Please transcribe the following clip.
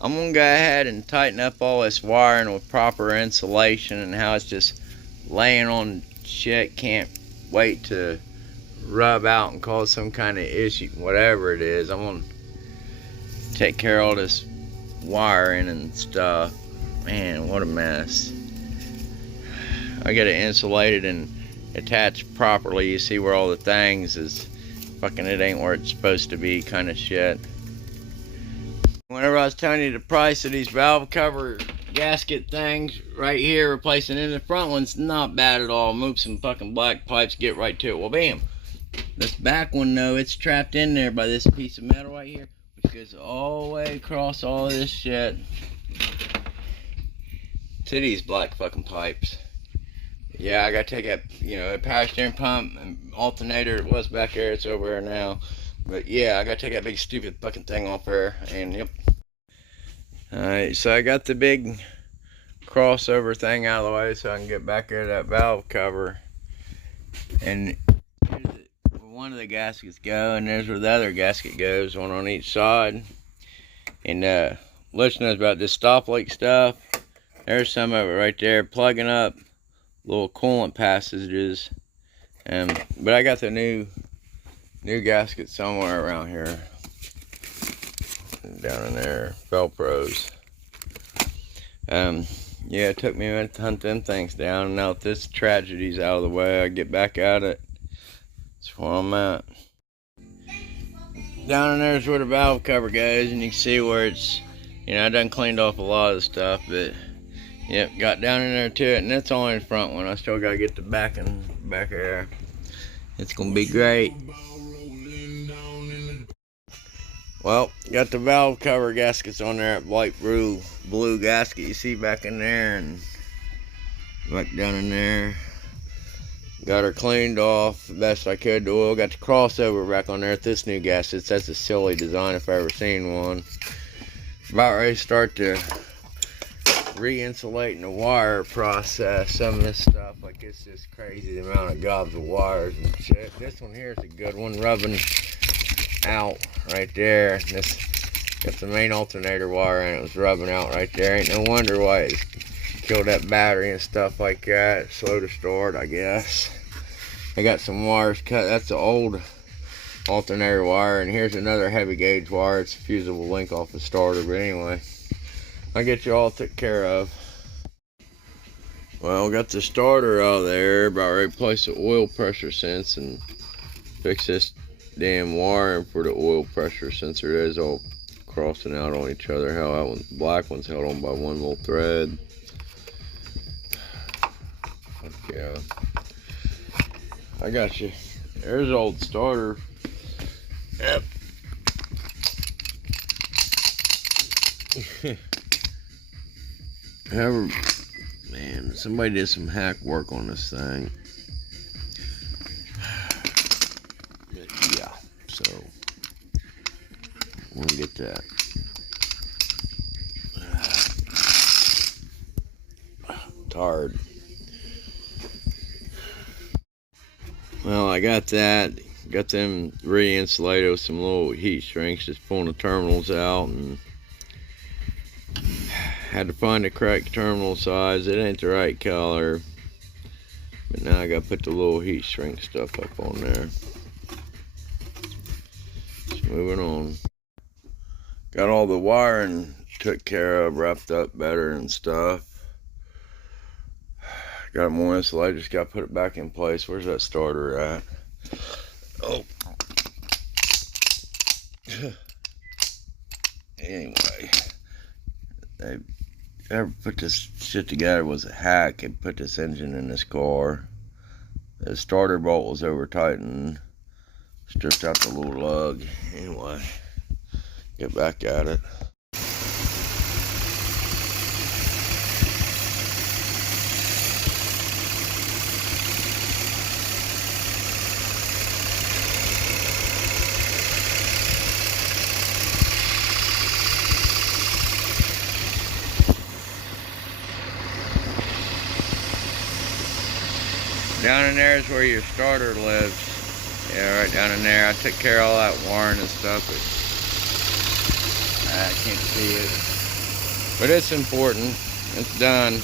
I'm gonna go ahead and tighten up all this wiring with proper insulation, and how it's just laying on shit can't wait to rub out and cause some kind of issue, whatever it is. I'm gonna take care of all this wiring and stuff. Man, what a mess. I got it insulated and attached properly. You see where all the things is fucking, it ain't where it's supposed to be kind of shit. Whenever I was telling you the price of these valve cover gasket things right here, replacing in the front one's not bad at all. Move some fucking black pipes, get right to it. Well, bam. This back one though, it's trapped in there by this piece of metal right here, which goes all the way across all of this shit to these black fucking pipes. Yeah, I gotta take that, a power steering pump and alternator. It was back there, it's over there now. But yeah, I gotta take that big stupid fucking thing off there, and yep. Alright, so I got the big crossover thing out of the way so I can get back there to that valve cover. And here's where one of the gaskets go, and there's where the other gasket goes, one on each side. And listeners about this stoplight stuff, there's some of it right there, plugging up little coolant passages. But I got the new gasket somewhere around here, down in there, Velcros. Yeah, it took me a minute to hunt them things down, and now that this tragedy's out of the way, I get back at it. That's where I'm at. Down in there is where the valve cover goes, and you can see where it's, I done cleaned off a lot of the stuff, but yep, got down in there to it, and that's only the front one. I still gotta get the back there. It's gonna be great. Well, got the valve cover gaskets on there, that light blue gasket you see back in there, and back down in there. Got her cleaned off the best I could. The oil, got the crossover back on there with this new gasket. That's a silly design if I ever seen one. About ready to start the re-insulating the wire process. Some of this stuff, like, it's just crazy the amount of gobs of wires and shit. This one here is a good one, rubbing out right there. This got the main alternator wire and it was rubbing out right there. Ain't no wonder why it killed that battery and stuff like that. Slow to start, I guess. I got some wires cut. That's the old alternator wire, and here's another heavy gauge wire. It's a fusible link off the starter, but anyway, I'll get you all taken care of. Well, got the starter out there, about ready to place the oil pressure sense and fix this damn wiring for the oil pressure sensor. It is all crossing out on each other. How that one, black one's held on by one little thread. Yeah, I got you. There's the old starter. Yep. However, man, somebody did some hack work on this thing. Yeah, so we'll get that. Tired. Well, I got that. Got them re-insulated with some little heat shrinks, just pulling the terminals out, and had to find the correct terminal size. It ain't the right color, but now I gotta put the little heat shrink stuff up on there. Just moving on. Got all the wiring took care of, wrapped up better and stuff. Got it more insulated, just gotta put it back in place. Where's that starter at? Oh. Anyway, they ever put this shit together was a hack and put this engine in this car. The starter bolt was over tightened, stripped out the little lug. Anyway, get back at it. Down in there is where your starter lives. Yeah, right down in there. I took care of all that wiring and stuff, but I can't see it. But it's important. It's done.